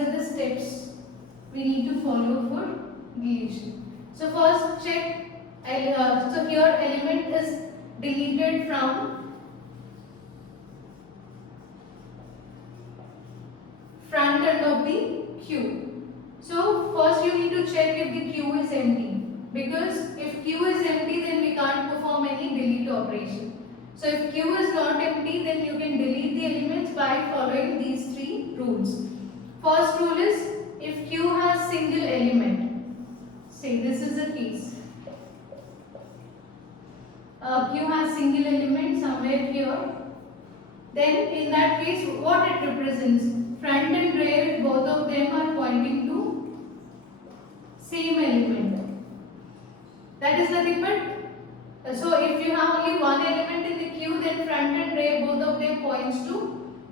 are the steps we need to follow for deletion. So first check, so here element is deleted from front end of the queue. So first you need to check if the queue is empty, because if queue is empty then we can't perform any delete operation. So if queue is not empty, then you can delete the elements by following these three rules. First rule is, if queue has single element, say this is the case. Queue has single element somewhere here. Then in that case, what it represents? Front and rear, if both of them are pointing to same element. That is nothing but, so if you have only one element in the queue, then front and rear, both of them points to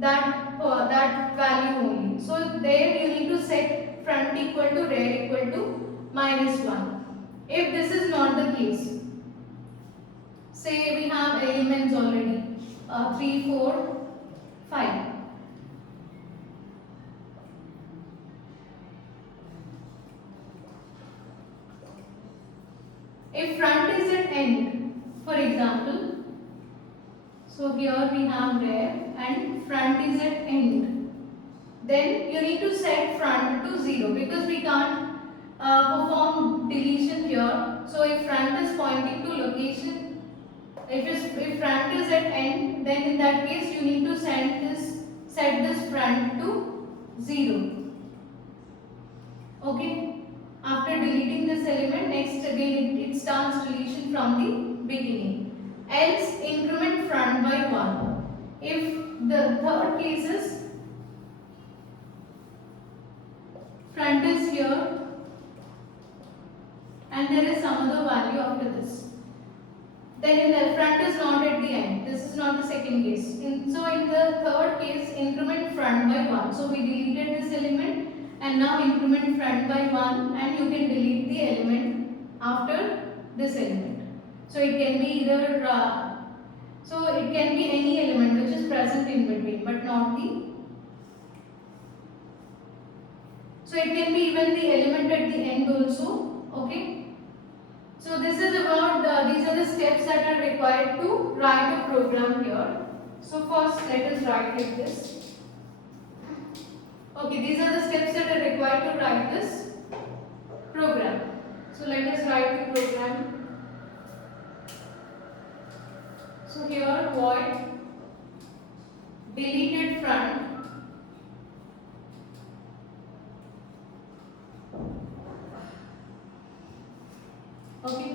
that value only. So there you need to set front equal to rear equal to -1. If this is not the case, say we have elements already 3, 4, 5. If front is at end, for example, so here we have rear and front is at end, then you need to set front to 0, because we can't perform deletion here. So if front is pointing to location, if front is at end, then in that case you need to set this front to 0. Okay. After deleting this element, next again it starts deletion from the beginning. Else increment front by 1. If the third case is front is here and there is some other value after this, then in the front is not at the end. This is not the second case. So in the third case, increment front by 1. So we deleted this element and now increment front by 1, and you can delete the element after this element. So it can be either any element which is present in between, but not the. So it can be even the element at the end also. Okay. So this is about these are the steps that are required to write a program here. So first let us write like this. Okay, these are the steps that are required to write this program. So let us write the program. So here void deleted front okay,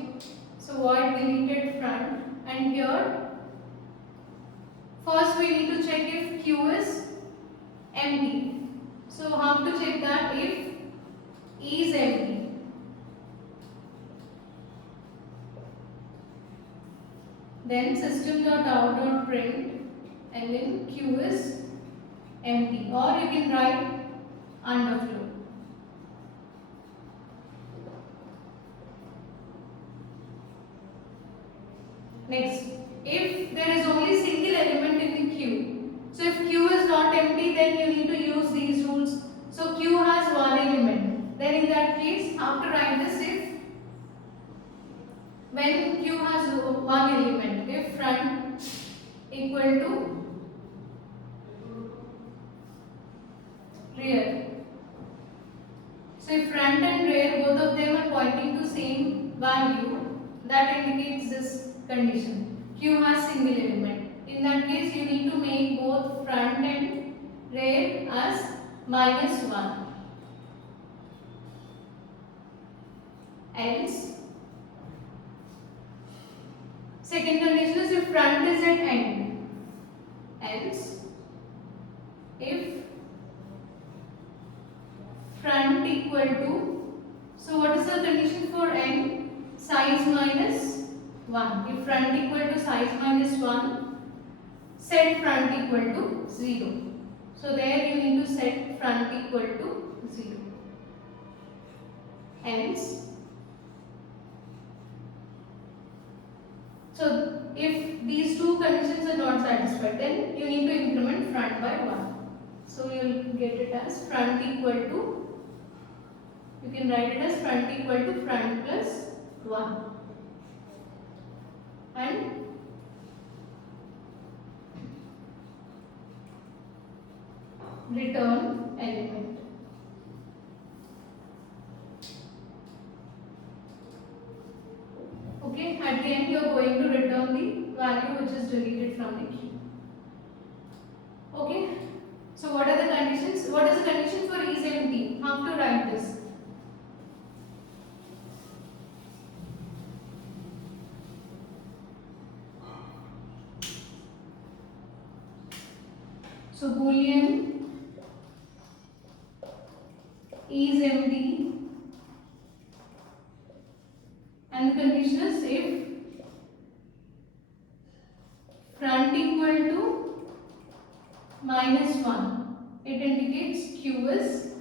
so void deleted front, and here first we need to check if queue is empty. So how to check that? If E is empty, then system.out.print and then queue is empty, or you can write underflow. Next, if there is only single element in the queue, so if queue is not empty, then you need to use these rules. So queue has one element, then in that case, after write this, if when queue has one element, if front equal to rear. So if front and rear, both of them are pointing to same value, that indicates this condition. Queue has single element. In that case, you need to make both front and rear as -1. Else, second condition is if front is at end. Else, if front equal to, so what is the condition for end? Size -1. If front equal to size -1, set front equal to 0. So there you need to set front equal to 0. Else, so if these two conditions are not satisfied, then you need to increment front by 1. So you will get it as front equal to, you can write it as front equal to front plus 1 and return element. Okay, at the end you are going to return the value which is deleted from the queue. Okay, so what are the conditions? What is the condition for is empty? How to write this? So boolean is empty and the condition is if front equal to -1, it indicates Q is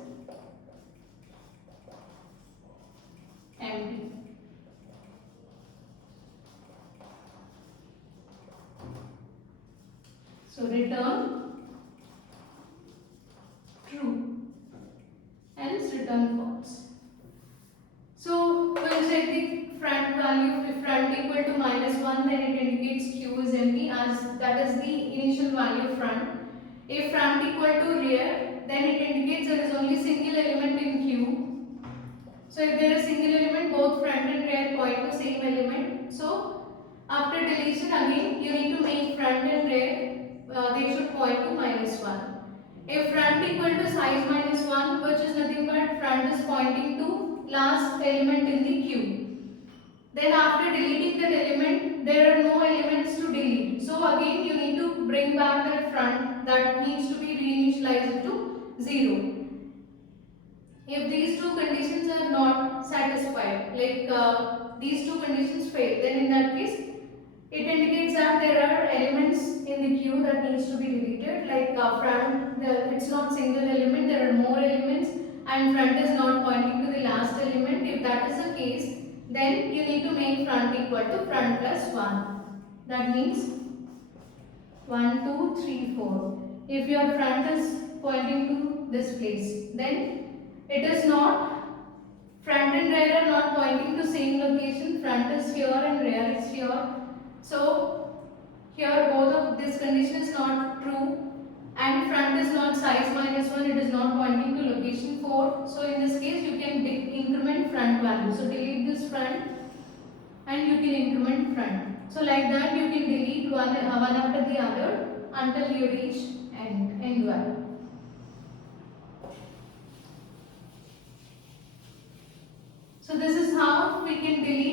empty. So return true, else return false. So we'll check the front value. If front equal to -1, then it indicates Q is empty, as that is the initial value of front. If front equal to rear, then it indicates there is only single element in Q. So if there is single element, both front and rear point to same element. So after deletion again, you need to make front and rear, they should point to -1. If front equal to size -1, which is nothing but front is pointing to last element in the queue. Then after deleting that element, there are no elements to delete. So again you need to bring back that front, that needs to be reinitialized to 0. If these two conditions are not satisfied, like these two conditions fail, then in that case it indicates that there are elements in the queue that needs to be deleted, like front, it's not single element, there are more elements, and front is not pointing to the last element. If that is the case, then you need to make front equal to front plus 1. That means 1, 2, 3, 4. If your front is pointing to this place, then it is not, front and rear are not pointing to same location. Front is here and rear is here. So here both of this condition is not true, and front is not size -1, it is not pointing to location 4. So in this case you can increment front value. So delete this front and you can increment front. So like that you can delete one after the other until you reach end value. So this is how we can delete